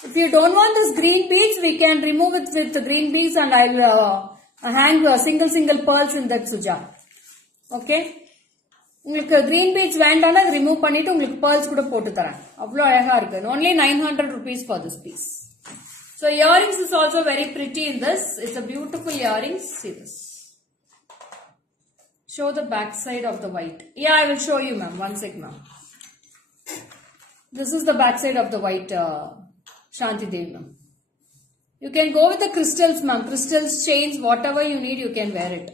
If you don't want this green beads, we can remove it with the green beads and I'll hang single pearls in that Suja. Okay? உங்களுக்கு green beads வேண்டானா remove பண்ணிட்டு உங்களுக்கு pearls கூட போட்டு தரேன். அவ்வளவு அழகா இருக்கு. Only 900 rupees for this piece. So earrings is also very pretty in this. It's a beautiful earrings. See this. Show the back side of the white. Yeah, I will show you, ma'am. One sec, ma'am. This is the back side of the white Shanti Devi, ma'am. You can go with the crystals, ma'am. Crystals, chains, whatever you need, you can wear it.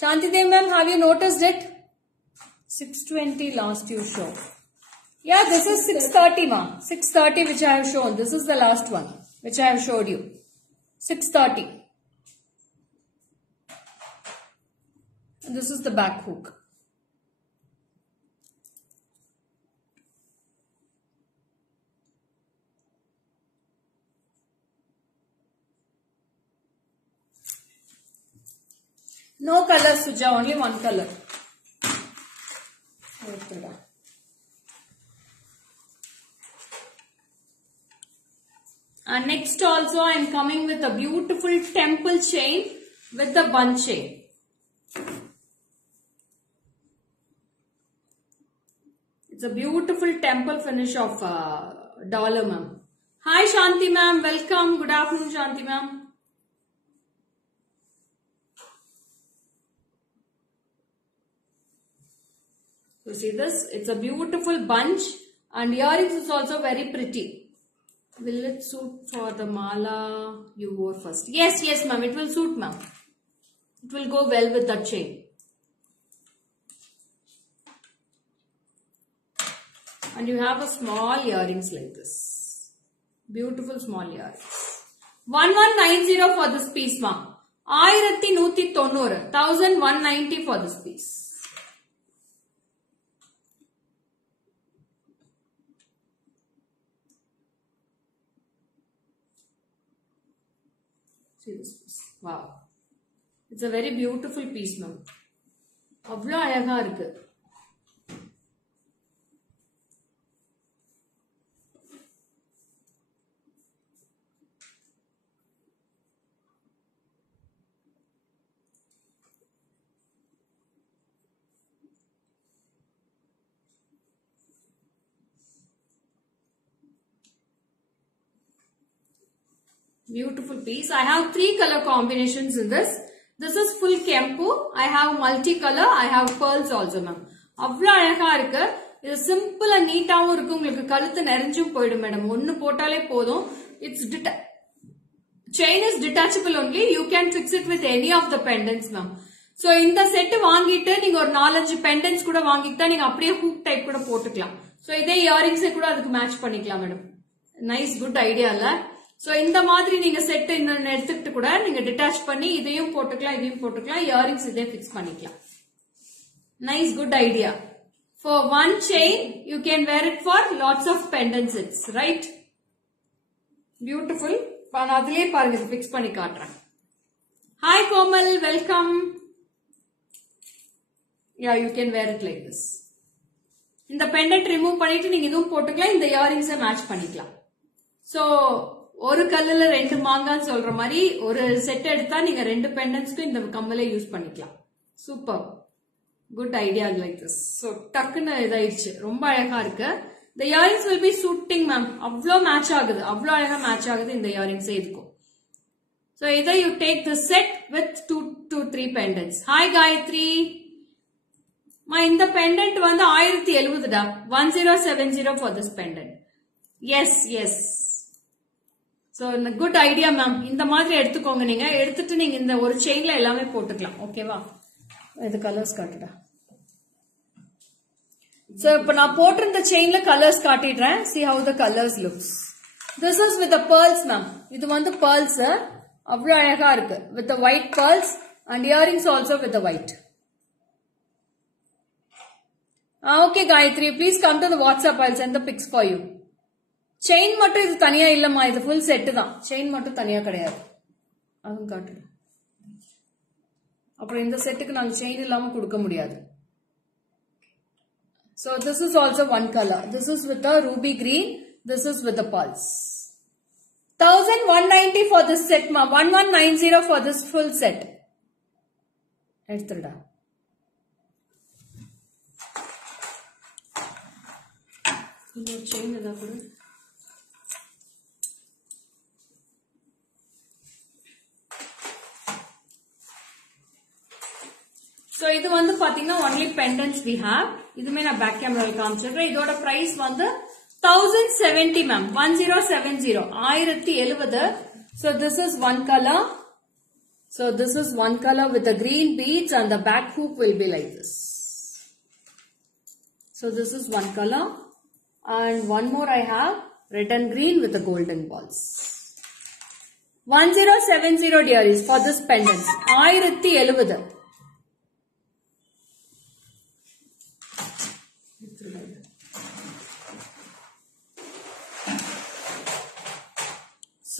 Shanti Devi, ma'am, have you noticed it? 620 last you show. Yeah, this is 630, ma'am. 630 which I have shown. This is the last one which I have showed you. 630. And this is the back hook. No color, Suja, only one color. And next also I am coming with a beautiful temple chain with the bunch chain. It's a beautiful temple finish of dollar, ma'am. Hi Shanti ma'am, welcome. Good afternoon Shanti ma'am. So see this, it's a beautiful bunch and earrings is also very pretty. Will it suit for the mala you wore first? Yes, yes ma'am, it will suit ma'am. It will go well with that chain. And you have a small earrings like this. Beautiful small earrings. 1190 for this piece, ma'am. 1190 for this piece. See this piece. Wow. It's a very beautiful piece, ma'am. அவ்வளோ அழகா இருக்கு. Beautiful piece. I have 3 color combinations in this. This is full kempu. I have multicolor. I have pearls also, ma'am. அவ்வளோ அழகா இருக்கு. இது சிம்பிளா நீட்டாவும் இருக்கு. உங்களுக்கு கழுத்து நிறைஞ்சும் போயிடும் மேடம். ஒன்னு போட்டாலே போதும். It's chain is detachable only. You can fix it with any of the pendants, ma'am. So இந்த செட் வாங்கிட்டு நீங்க ஒரு 4-5 pendants கூட வாங்கிட்டா நீங்க அப்படியே hook type கூட போட்டுக்கலாம். So இதே earrings கூட அதுக்கு மேட்ச் பண்ணிக்கலாம் மேடம். Nice, good idea இல்ல? So இந்த மாதிரி நீங்க செட் இன்னொன்னு எடுத்துக்கிட்டு கூட நீங்க டிட்டாச் பண்ணி இதையும் போட்டுக்கலாம் இதையும் போட்டுக்கலாம் இயரிங்ஸ் இதே ஃபிக்ஸ் பண்ணிக்கலாம். Nice, good idea. For one chain you can wear it for lots of pendant sets, right? Beautiful. நான் அதிலே பாருங்க ஃபிக்ஸ் பண்ணி காட்டுறேன். Hi Komal, welcome. Yeah, you can wear it like this. இந்த pendant remove பண்ணிட்டு நீங்க இதுவும் போட்டுக்கலாம் இந்த இயரிங்ஸ் மேட்ச் பண்ணிக்கலாம். So ஒரு கல்லுல 2 மாங்கான்னு சொல்ற மாதிரி ஒரு செட் எடுத்தா நீங்க 2 பெண்டன்ட்ஸ்க்கு இந்த கம்மலை யூஸ் பண்ணிக்கலாம். Super, good idea like this. So டக்குன்னு இதாயிடுச்சு, ரொம்ப அழகா இருக்கு. The earrings will be suiting ma'am. Avlo match ஆகுது. Avlo அழகா match ஆகுது இந்த earrings இதுக்கும். So either you take the set with 2 to 3 pendants. Hi Gayatri. இந்த pendant வந்து 1070 டா. 1070 for this pendant. Yes, yes. So good idea ma'am. இந்த மாதிரி எடுத்துக்கோங்க நீங்க. எடுத்துட்டு நீங்க இந்த ஒரு செயின்ல எல்லாமே போட்டுக்கலாம். ஓகேவா? இது கலர்ஸ் காட்டுடா. So இப்ப நான் போட்டிருந்த செயின்ல கலர்ஸ் காட்டிடுறேன். See how the colors looks. This is with the pearls ma'am. இது வந்து pearls அவ்வளவு அழகா இருக்கு. With the white pearls and earrings also with the white. Okay Gayatri, please come to the WhatsApp. I'll send the pics for you. Chain மட்டும் இது தனியா இல்லம்மா, இது full set தான். Chain மட்டும் தனியா கிடையாது. அதுவும் காட்டு. அப்புறம் இந்த செட்டுக்கு நாங்க செயின் இல்லாம கொடுக்க முடியாது. So this is also one color. This is with the ruby green. This is with the pearls. 1190 for this set ma. 1190 for this full set. எடுத்துடா. இன்னொரு செயின் எதா கூட. So இது வந்து பாத்தீங்கன்னா only pendants we have. இதுமே நான் பேக் கேமரால காமிச்சிருக்கேன். இதோட பிரைஸ் வந்து 1070 ma'am. 1070. 1070. So this is one color. So this is one color with the green beads and the back hoop will be like this. So this is one color. And one more I have red and green with the golden balls. 1070 dearies for this pendants. 1070.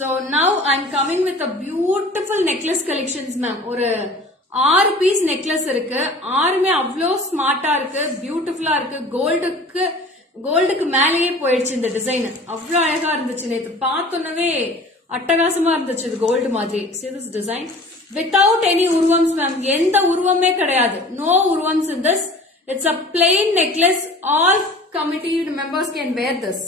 So now I'm coming with a beautiful necklace collections ma'am. ஒரு 6 piece necklace இருக்கு. 6மே அவ்ளோ ஸ்மார்ட்டா இருக்கு, பியூட்டிஃபுல்லா இருக்கு. கோல்டுக்கு மேலேயே போயிடுச்சு இந்த டிசைன். அவ்ளோ அழகா இருந்துச்சு. நேத்து பார்த்தோன்னே அட்டகாசமா இருந்துச்சு இது கோல்டு மாதிரி. See this design without any urvams ma'am. எந்த உருவமே கிடையாது. No urvams in this. It's a plain necklace. All committee members can wear this.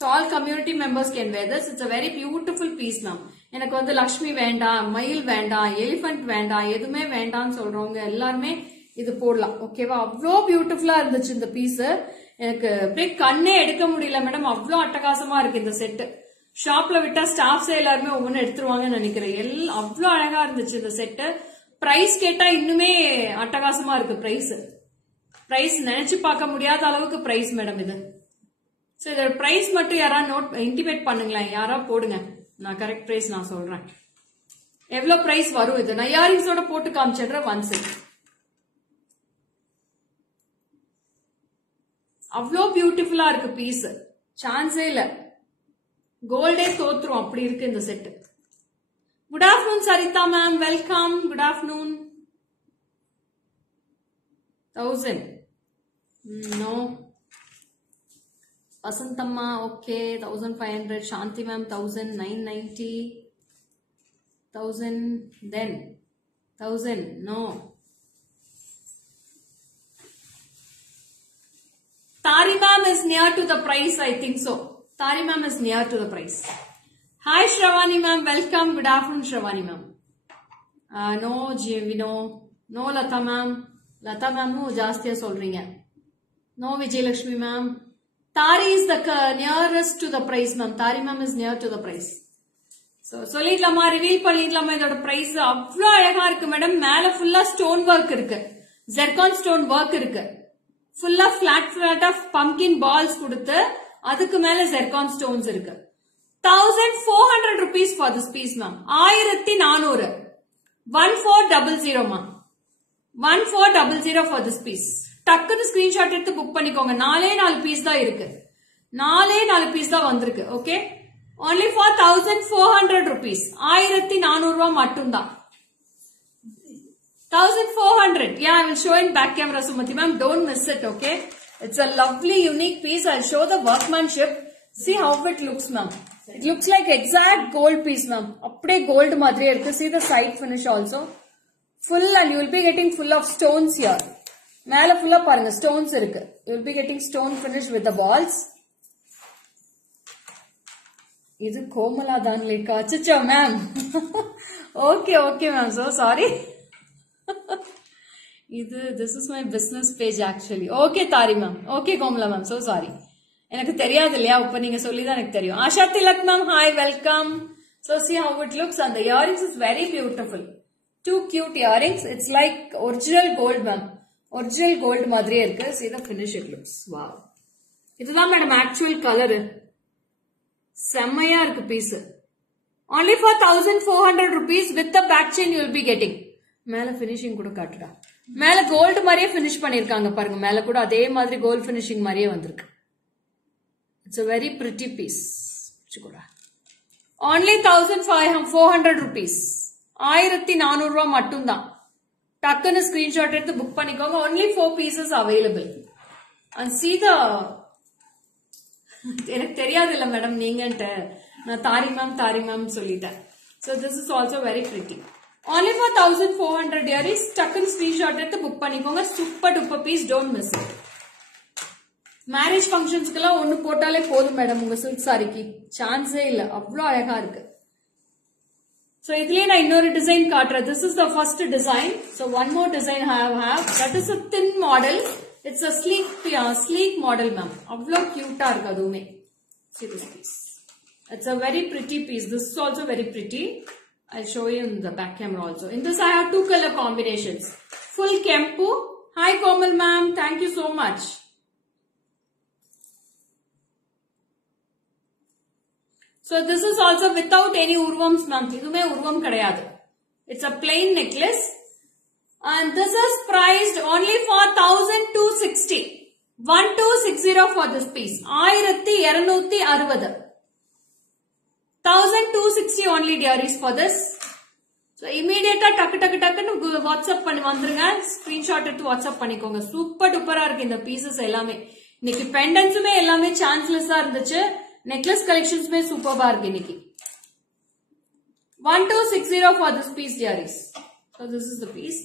So all community members can wear this. It's a very beautiful piece ma'am. எனக்கு வந்து லக்ஷ்மி வேண்டாம், மயில் வேண்டாம், எலிஃபண்ட் வேண்டாம், எதுவுமே வேண்டாம்னு சொல்றவங்க எல்லாருமே இது போடலாம். ஓகேவா? அவ்வளோ பியூட்டிஃபுல்லா இருந்துச்சு இந்த பீஸ். எனக்கு அப்படியே கண்ணே எடுக்க முடியல மேடம். அவ்வளோ அட்டகாசமா இருக்கு இந்த செட்டு. ஷாப்ல விட்டா ஸ்டாஃப்ஸே எல்லாருமே ஒவ்வொன்னு எடுத்துருவாங்கன்னு நினைக்கிறேன். அவ்வளோ அழகா இருந்துச்சு இந்த செட்டு. பிரைஸ் கேட்டா இன்னுமே அட்டகாசமா இருக்கு. பிரைஸ் நினைச்சு பார்க்க முடியாத அளவுக்கு பிரைஸ் மேடம் இது. சோ இதோட பிரைஸ் மட்டும் யாரா நோட் இன்டிமேட் பண்ணுங்களேன். யாரா போடுங்க, நான் கரெக்ட் பிரைஸ் நான் சொல்றேன். எவ்வளவு பிரைஸ் வரும் இது? நான் இயரிங்ஸோட போட்டு காமிச்சிடுறேன். One set. அவ்வளோ பியூட்டிஃபுல்லா இருக்கு பீஸ். சான்ஸே இல்ல. கோல்டே தோத்துரும் அப்படி இருக்கு இந்த set. Good afternoon Saritha ma'am, welcome. Good afternoon. 1000 no. Vasantamma, okay, 1500. Shanti ma'am, 1990. 1000, then 1000, no. Tari ma'am is near to the price, I think so. Tari ma'am is near to the price. Hi Shravani ma'am, welcome. Good afternoon Shravani ma'am. No, Jivino. No Lata ma'am. Lata ma'am, jastiya solringa. No Vijayalakshmi ma'am. Tari is the nearest to the price ma'am. Tari ma'am is near to the price. So சொல்லிடலாமா, ரிவீல் பண்ணிடலாமா இதோட பிரைஸ்? அவ்வளோ அழகா இருக்கு மேடம். மேல ஃபுல்லா stone work இருக்கு, zircon stone work இருக்கு. ஃபுல்லா பிளாட்டா பம்கின் பால்ஸ் கொடுத்து அதுக்கு மேல ஜெர்கான் ஸ்டோன்ஸ் இருக்கு. 1400 rupees for this piece ma'am. 1400. 1400 ma. 1400 for this piece. டக்குன்னு ஸ்கிரீன்ஷாட் எடுத்து புக் பண்ணிக்கோங்க. 4 பீஸ் தான் இருக்கு. 4 பீஸ் தான் வந்திருக்கு. ஓகே, only for 1400 rupees. 1400 ரூபாய் மட்டும் தான். 1400. Yeah, I will show in back camera Sumati ma'am. Don't miss it. Okay, it's a lovely unique piece. I'll show the workmanship. See how it looks ma'am. It looks like exact gold piece ma'am. அப்படியே gold மாதிரி இருக்கு. See the side finish also. Full, and you will be getting full of stones here. மேல ஃபுல்லா பாருங்க ஸ்டோன்ஸ் இருக்கு. You will be getting stone finish with the balls. இது கோமலா தான் லேக்கா அச்சச்சோ ma'am okay okay ma'am so sorry இது this is my business page actually okay தாரி ma'am okay Komala ma'am so sorry எனக்கு தெரியாது இல்லையா இப்ப நீங்க சொல்லிதான் எனக்கு தெரியும் Asha Tilak ma'am hi welcome so see how it looks and the earrings is very beautiful two cute earrings it's like original gold ma'am original gold மாதிரியே இருக்கு see the finish it looks wow இதுதான் மேடம் ஆக்சுவல் கலர் செம்மையா இருக்கு piece only for 1400 rupees with the back chain you will be getting மேல finishing கூட காட்டுடா மேல கோல்ட் மாதிரியே finish பண்ணிருக்காங்க பாருங்க மேல கூட அதே மாதிரி கோல்ட் finishing மாதிரியே வந்திருக்கு it's a very pretty piece கூட only 1400 rupees 1400 ரூபாய் மட்டும் தான் டக்குன்னு ஸ்கிரீன்ஷாட் எடுத்து புக் பண்ணிக்கோங்க only 4 pieces available and see the எனக்கு தெரியாது இல்ல மேடம் நீங்கன்ட்ட நான் தாரி மேம் சொல்லிட்டேன் so this is also very pretty only for 1400 earrings டக்குன்னு ஸ்கிரீன்ஷாட் எடுத்து புக் பண்ணிக்கோங்க super duper piece don't miss it marriage ஃபங்க்ஷன்ஸ்க்குலாம் ஒன்னு போட்டாலே போதும் மேடம் உங்க சில்க் சாரிக்கு சான்ஸே இல்ல அவ்வளோ அழகா இருக்கு so இதுலயே நான் இன்னொரு டிசைன் காட்டுறேன் this is the first design so one more design I have that is a thin model it's a sleek model ma'am avlo cute ah irukku adume see this piece it's a very pretty piece this is also very pretty I'll show you in the back camera also in this I have two color combinations full kempu hi Komal ma'am thank you so much so this is also without any urvams ma'am idume urvam kadiyadu it's a plain necklace and this is priced only for 1260 1260 for this piece 1260 1260 only dearies for this so immediate takku WhatsApp பண்ணி வந்துருங்க screenshot எடுத்து WhatsApp பண்ணிக்கோங்க சூப்பர் டூப்பரா இருக்கு இந்த பீசஸ் எல்லாமே இன்னைக்கு பெண்டன்ட்ஸுமே எல்லாமே சான்ஸ்லெஸ்ஸா இருந்துச்சு necklace collections में superb இருக்கு இன்னைக்கு 1260 for this piece dearies so this is the piece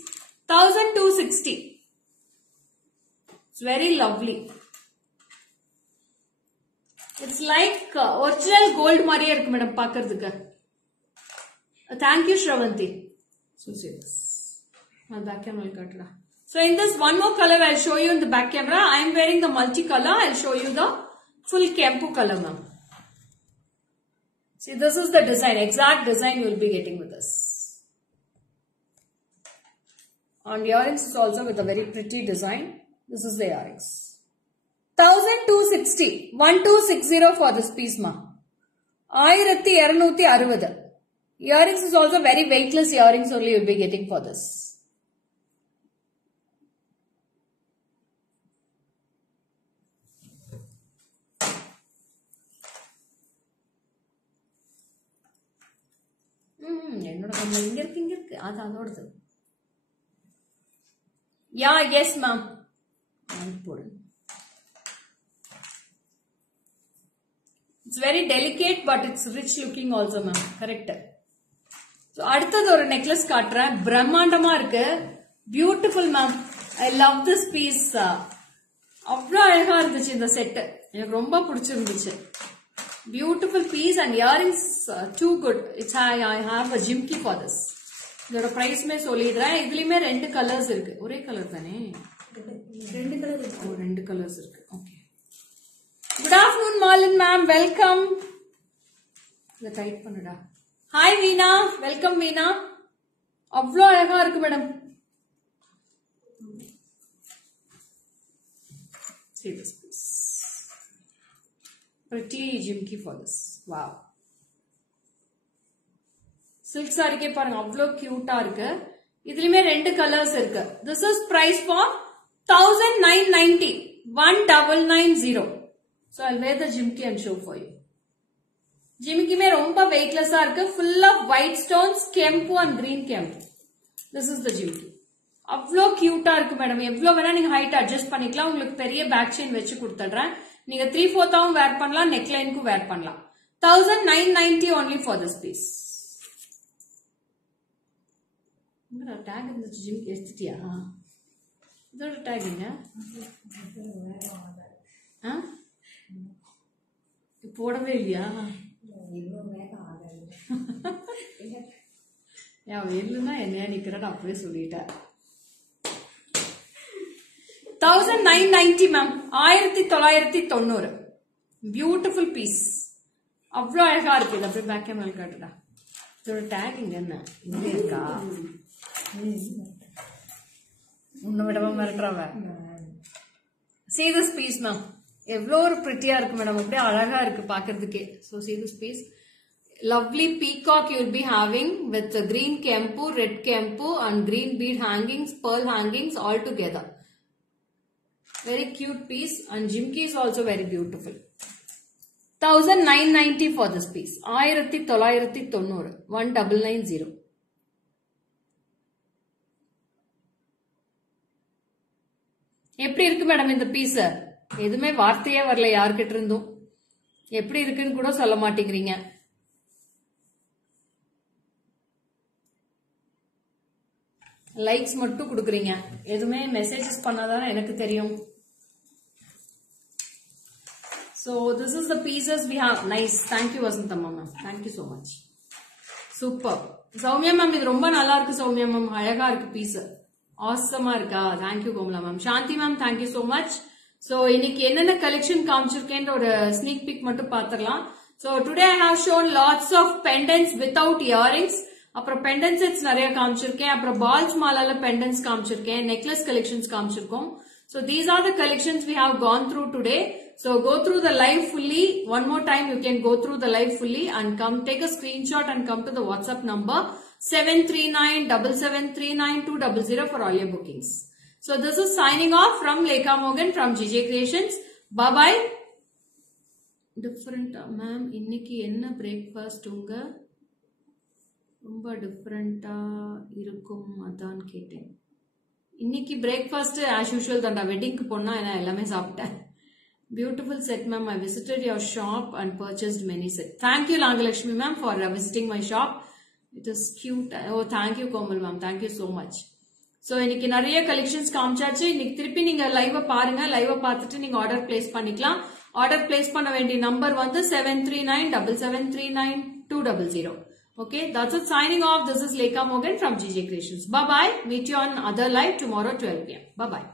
1260 it's very lovely it's like original gold மாதிரியே இருக்கு மேடம் பார்க்கிறதுக்கு thank you Shravanti so see this நான் back camera காட்டுறேன் so in this one more color I'll show you in the back camera I am wearing the multi color I'll show you the full kempu color ma'am see this is the design exact design you will be getting with this and earrings is also with a very pretty design this is the earrings 1260 1260 for this piece ma 1260 earrings is also very weightless earrings only you will be getting for this என்னோட கம்மல் இங்க இருக்கு அது அதோடது yeah yes ma'am it's very delicate but it's rich looking also ma'am correct so அடுத்தது ஒரு necklace காட்றேன் பிரம்மாண்டமா இருக்கு beautiful ma'am I love this piece அவ்வளவு அழகா இருந்துச்சு இந்த செட் எனக்கு ரொம்ப பிடிச்சிருந்துச்சு beautiful piece and earrings too good it's I have a jimki for this இதோட பிரைஸ்மே சொல்லிடுறேன் இதுலயுமே ரெண்டு கலர்ஸ் இருக்கு ஒரே கலர் தானே ரெண்டு கலர்ஸ் இருக்கு okay good afternoon Malin ma'am welcome இத டைட் பண்ணுடா ஹாய் வீணா வெல்கம் வீணா அவ்வளோ அழகா இருக்கு madam see this piece pretty jimki for this wow silk saree ke parunga avlo cute ah irukku idhilime rendu colors irukku this is price for 1990 1990 so I'll wear the jimki and show for you jimki me romba weightless ah irukku full of white stones kempu and green kempu this is the jimki avlo cute ah irukku madam evlo vena neenga height adjust panikalam ungalku periya back chain vechu kudutadren neenga 3/4 avum wear pannalam neckline ku wear pannalam 1990 only for this piece tag in the gym எடுத்துட்டியா இதோட tag என்ன போடவே இல்லையா இல்லைன்னா என்னையா நிக்கிறேன்னு அப்படியே சொல்லிட்டேன். 1990 மேம், 1990. பியூட்டிஃபுல் பீஸ், அவ்வளோ அழகா இருக்கு. இது அப்படியே பேக் கேமரா காட்டுடா. இதோட டேகிங் என்ன இங்க இருக்கா? உன்னை விடவா மிரட்டுறாவ? See this piece மேம், எவ்வளோ ஒரு பிரிட்டியா இருக்கு மேடம், அப்படியே அழகா இருக்கு பாக்குறதுக்கே. So see this piece, lovely peacock you will be having with green kempu, red kempu and green bead hangings, pearl hangings all together. Very cute piece and jimki is also very beautiful. 1990 for this piece. 1990, 1990. எப்படி இருக்கு மேடம் இந்த பீஸ்? எதுவுமே வார்த்தையே வரல யார்கிட்ட இருந்தும். எப்படி இருக்குன்னு கூட சொல்ல மாட்டேங்கிறீங்க. லைக்ஸ் மட்டும் கொடுக்குறீங்க, எதுவுமே மெசேஜஸ் பண்ணாதான் எனக்கு தெரியும். So this is the pieces we have. Nice, thank you Vasantham ma'am, thank you so much. Super. Soumya ma'am, இது ரொம்ப நல்லா இருக்கு சௌமியா மேம், அழகா இருக்கு பீஸ், ஆசமா இருக்கா? thank you Komala ma'am. Shanthi ma'am, thank you so much. So இன்னைக்கு என்னென்ன கலெக்ஷன் காமிச்சிருக்கேன்ற ஒரு ஸ்னீக் பிக் மட்டும் பாத்துறலாம். So today I have shown lots of pendants without earrings. அப்புறம் பெண்டன்ட் செட்ஸ் நிறைய காமிச்சிருக்கேன். அப்புறம் பால்ஸ் மாலால பெண்டன்ட்ஸ் காமிச்சிருக்கேன். நெக்லஸ் கலெக்ஷன்ஸ் காமிச்சிருக்கோம். So these are the collections we have gone through today. So go through the live fully. One more time you can go through the live fully and come take a screenshot and come to the WhatsApp number 73977392200 for all your bookings. So this is signing off from Lekha Mogan from JJ Creations. Bye bye. Different ma'am, இன்னைக்கு என்ன breakfast உங்க? ரொம்ப டிஃபரெண்டா இருக்கும் அதான் கேட்டேன். இன்னைக்கு breakfast as usual தான்டா, வெட்டிங்க்கு போனா நான் எல்லாமே சாப்பிட்டேன். Beautiful set ma'am, I visited your shop and purchased many sets. Thank you Langalakshmi ma'am for visiting my shop. It is cute. Oh thank you Komal ma'am, thank you so much. So இன்னைக்கு நிறைய கலெக்ஷன்ஸ் காமிச்சாச்சு. இன்னைக்கு திருப்பி நீங்க லைவ் பாருங்க, லைவ் பார்த்துட்டு நீங்க order place பண்ணிக்கலாம். ஆர்டர் பிளேஸ் பண்ண வேண்டிய நம்பர் வந்து 73977392200. Okay, that's it. Signing off. This is Lekha Mogan from JJ Creations. Bye bye. Meet you on other live tomorrow 12 PM. Bye bye.